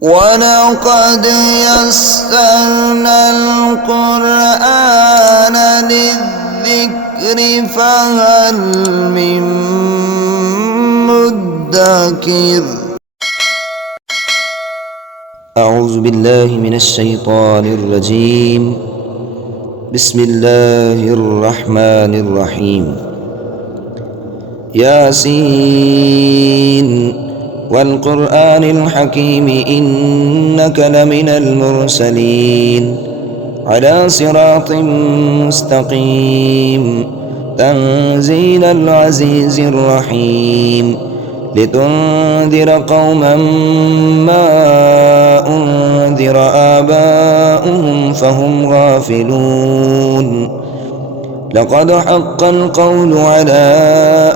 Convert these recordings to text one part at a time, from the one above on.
ولقد يسرنا القرآن للذكر فهل من مدكر. أعوذ بالله من الشيطان الرجيم. بسم الله الرحمن الرحيم. ياسين والقرآن الحكيم إنك لمن المرسلين على صراط مستقيم تنزيل العزيز الرحيم لتنذر قوما ما أنذر آباؤهم فهم غافلون. لقد حق القول على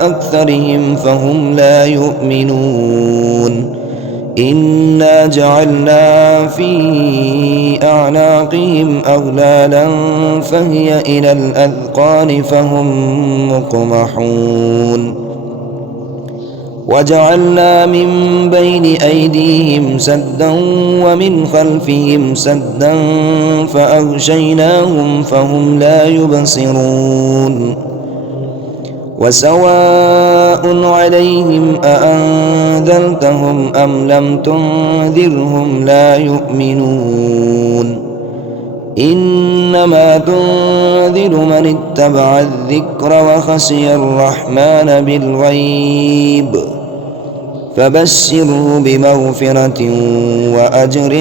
أكثرهم فهم لا يؤمنون. إنا جعلنا في أعناقهم أغلالا فهي إلى الأذقان فهم مقمحون. وجعلنا من بين أيديهم سدا ومن خلفهم سدا فأغشيناهم فهم لا يبصرون. وسواء عليهم أأنذرتهم أم لم تنذرهم لا يؤمنون. إنما تنذر من اتبع الذكر وخشي الرحمن بالغيب فبشره بمغفرة وأجر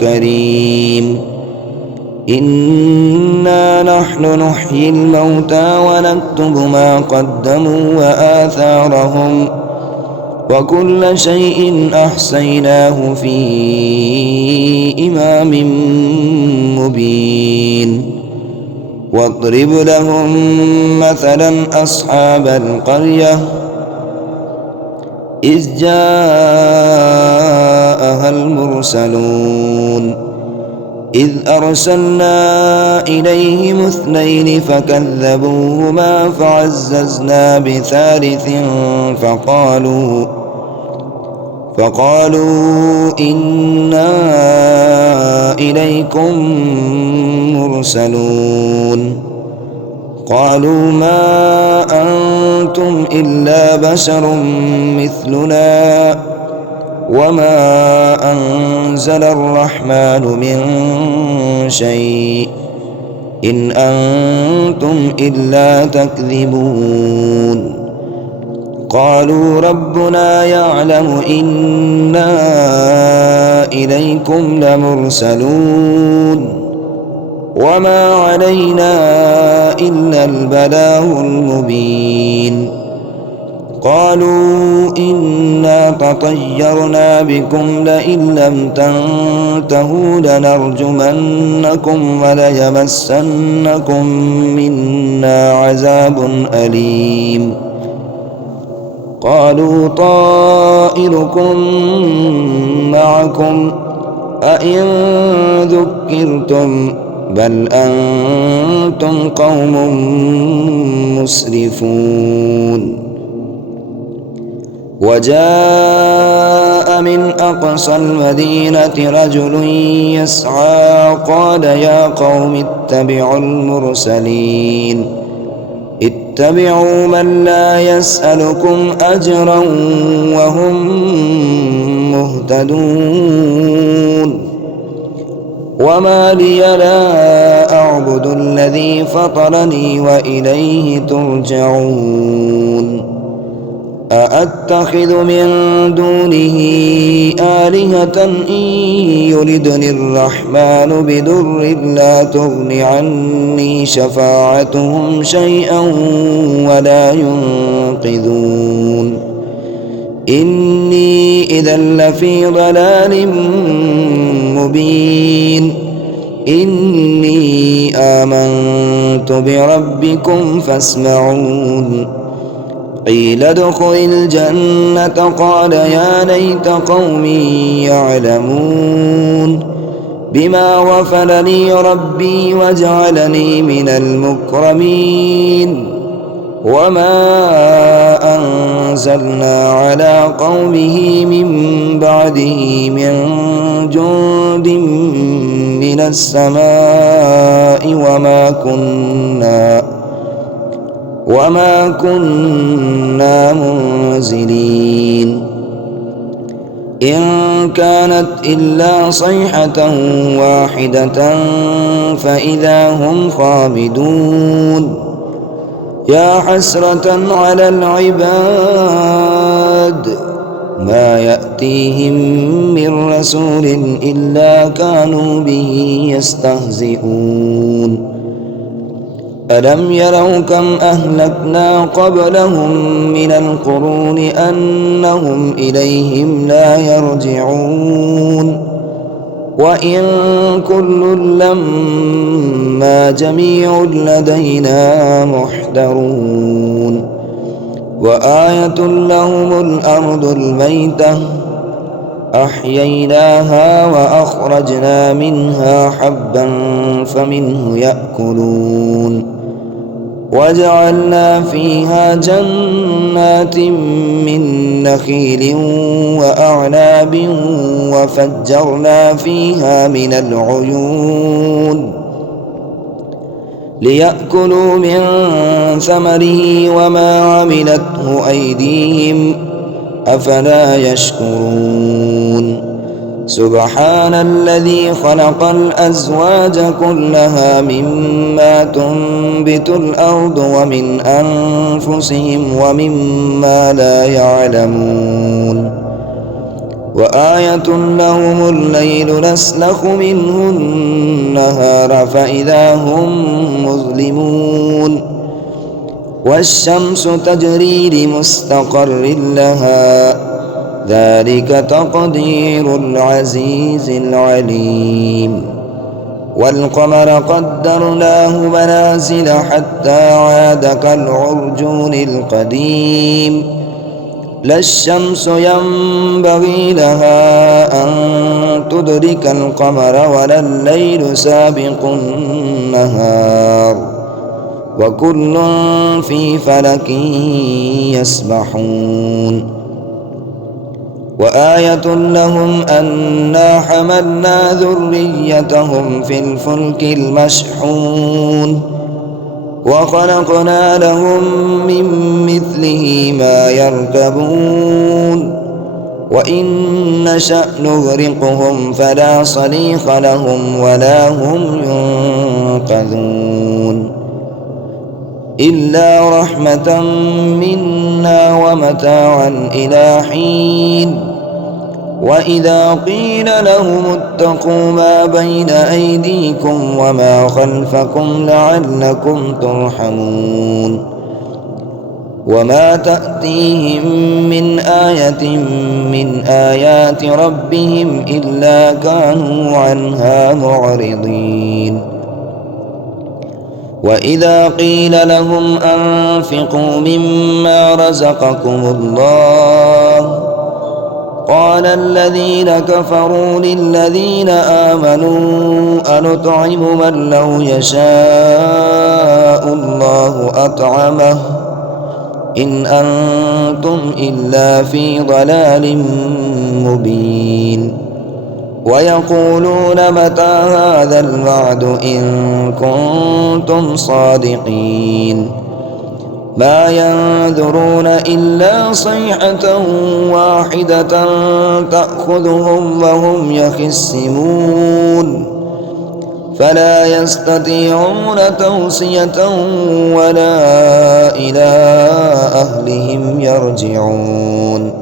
كريم. إنا نحن نحيي الموتى ونكتب ما قدموا وآثارهم وكل شيء أحصيناه في إمام مبين. واضرب لهم مثلا أصحاب القرية إذ جاءها المرسلون إذ أرسلنا إليهم اثنين فكذبوهما فعززنا بثالث فقالوا إنا إليكم مرسلون. قالوا ما أنتم إلا بشر مثلنا وما أنزل الرحمن من شيء إن أنتم إلا تكذبون. قالوا ربنا يعلم إنا إليكم لمرسلون وما علينا إلا البلاغ المبين. قالوا إنا تطيرنا بكم لئن لم تنتهوا لنرجمنكم وليمسنكم منا عذاب أليم. قالوا طائركم معكم أئن ذكرتم بل أنتم قوم مسرفون. وجاء من أقصى المدينة رجل يسعى قال يا قوم اتبعوا المرسلين اتبعوا من لا يسألكم أجرا وهم مهتدون. وما لي لا أعبد الذي فطرني وإليه ترجعون. أأتخذ من دونه آلهة إن يردني الرحمن بدر لا تغن عني شفاعتهم شيئا ولا ينقذون. إني إذا لفي ضلال مبين. إني آمنت بربكم فاسمعون. قيل ادخل الجنة قال يا ليت قومي يعلمون بما غفر لي ربي وجعلني من المكرمين. وما أنزلنا على قومه من بعده من جند من السماء وما كنا منزلين إن كانت إلا صيحة واحدة فإذا هم خامدون يا حسرة على العباد ما يأتيهم من رسول إلا كانوا به يستهزئون ألم يروا كم أهلكنا قبلهم من القرون أنهم إليهم لا يرجعون وإن كل لما جميع لدينا محضرون وآية لهم الأرض الميتة أحييناها وأخرجنا منها حبا فمنه يأكلون وجعلنا فيها جنات من نخيل وأعناب وفجرنا فيها من العيون ليأكلوا من ثمره وما عملته أيديهم أفلا يشكرون سبحان الذي خلق الأزواج كلها مما تنبت الأرض ومن أنفسهم ومما لا يعلمون وآية لهم الليل نسلخ منه النهار فإذا هم مظلمون والشمس تجري لمستقر لها ذلك تقدير العزيز العليم والقمر قدرناه منازل حتى عاد كالعرجون القديم لا الشمس ينبغي لها أن تدرك القمر ولا الليل سابق النهار وكل في فلك يسبحون وآية لهم أنا حملنا ذريتهم في الفلك المشحون وخلقنا لهم من مثله ما يركبون وإن نشأ نغرقهم فلا صريخ لهم ولا هم ينقذون إلا رحمة منا ومتاعا إلى حين وإذا قيل لهم اتقوا ما بين أيديكم وما خلفكم لعلكم ترحمون وما تأتيهم من آية من آيات ربهم إلا كانوا عنها معرضين وإذا قيل لهم أنفقوا مما رزقكم الله قال الذين كفروا للذين آمنوا أنطعم من لو يشاء الله أطعمه إن أنتم إلا في ضلال مبين ويقولون متى هذا الوعد إن كنتم صادقين ما ينذرون إلا صيحة واحدة تأخذهم وهم يخصمون فلا يستطيعون توصية ولا إلى أهلهم يرجعون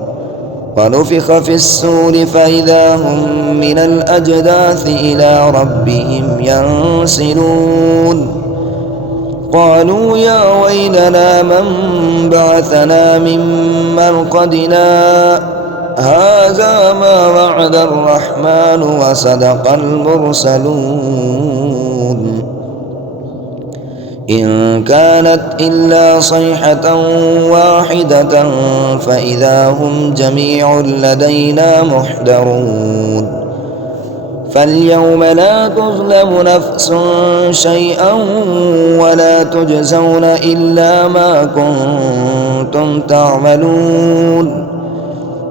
ونفخ في الصور فإذا هم من الأجداث إلى ربهم ينسلون قالوا يا ويلنا من بعثنا من مرقدنا هذا ما وعد الرحمن وصدق المرسلون إن كانت إلا صيحة واحدة فإذا هم جميع لدينا محضرون فاليوم لا تظلم نفس شيئا ولا تجزون إلا ما كنتم تعملون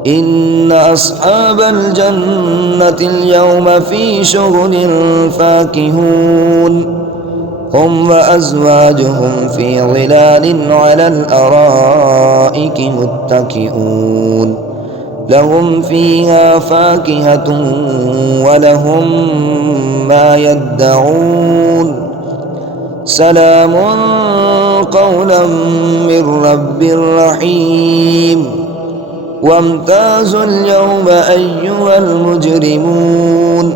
إن أصحاب الجنة اليوم في شغل فاكهون هم وأزواجهم في ظلال على الأرائك متكئون لهم فيها فاكهة ولهم ما يدعون سلام قولا من رب رحيم وامتازوا اليوم أيها المجرمون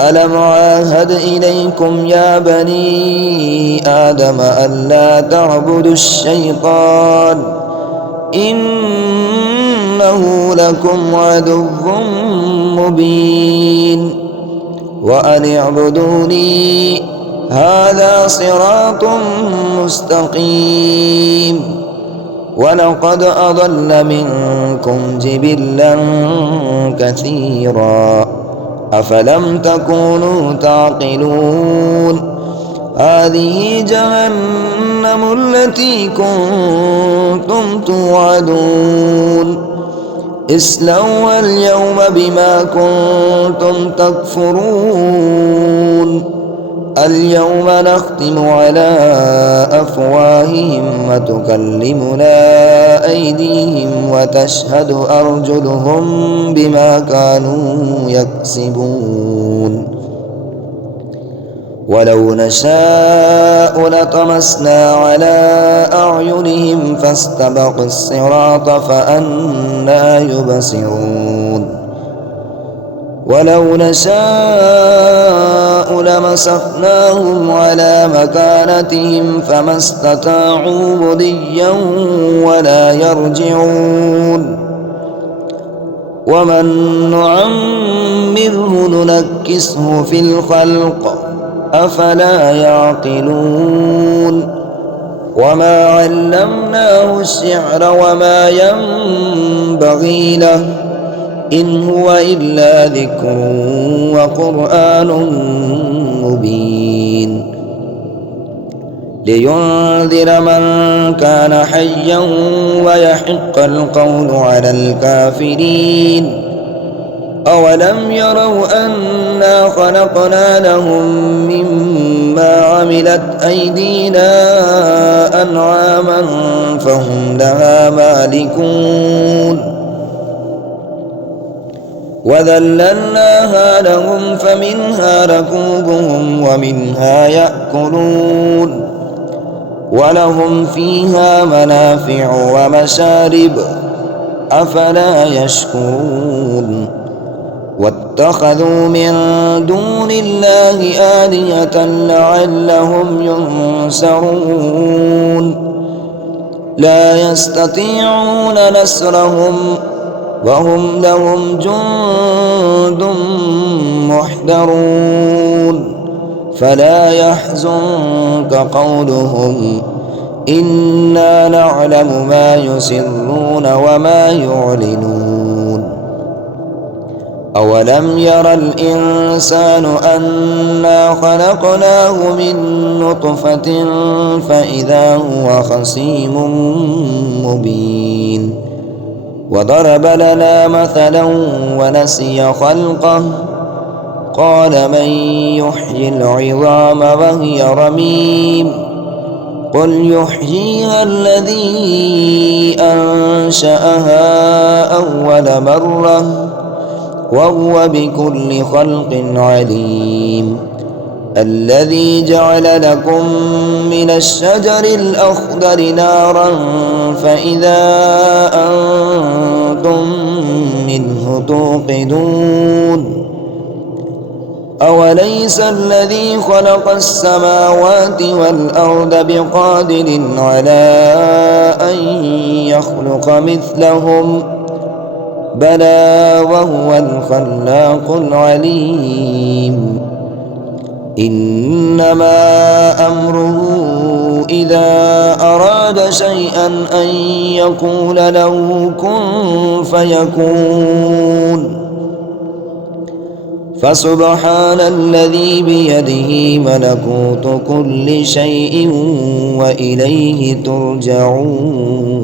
ألم عاهد إليكم يا بني آدم ألا تعبدوا الشيطان إنه لكم عدو مبين وأن اعبدوني هذا صراط مستقيم ولقد أضل منكم جبلا كثيرا أفلم تكونوا تعقلون هذه جهنم التي كنتم توعدون اصلوها اليوم بما كنتم تكفرون اليوم نختم على أفواههم وتكلمنا أيديهم وتشهد أرجلهم بما كانوا يكسبون ولو نشاء لطمسنا على أعينهم فاستبقوا الصراط فأنى يبصرون ولو نشاء لمسخناهم على مكانتهم فما استطاعوا مضيا ولا يرجعون ومن نعمره ننكسه في الخلق أفلا يعقلون وما علمناه الشعر وما ينبغي له إن هو إلا ذكر وقرآن مبين لينذر من كان حيا ويحق القول على الكافرين أولم يروا أنا خلقنا لهم مما عملت أيدينا أنعاما فهم لها مالكون وذللناها لهم فمنها ركوبهم ومنها يأكلون ولهم فيها منافع ومشارب أفلا يشكرون واتخذوا من دون الله آلهة لعلهم ينصرون لا يستطيعون نصرهم وهم لهم جند محضرون فلا يحزنك قولهم إنا نعلم ما يسرون وما يعلنون أولم ير الإنسان أنا خلقناه من نطفة فإذا هو خصيم مبين وضرب لنا مثلا ونسي خلقه قال من يحيي العظام وهي رميم قل يحييها الذي أنشأها أول مرة وهو بكل خلق عليم الذي جعل لكم من الشجر الأخضر نارا فإذا أنتم منه توقدون أوليس الذي خلق السماوات والأرض بقادر على أن يخلق مثلهم بلى وهو الخلاق العليم إنما أمره إذا أراد شيئا أن يقول له كن فيكون فسبحان الذي بيده ملكوت كل شيء وإليه ترجعون.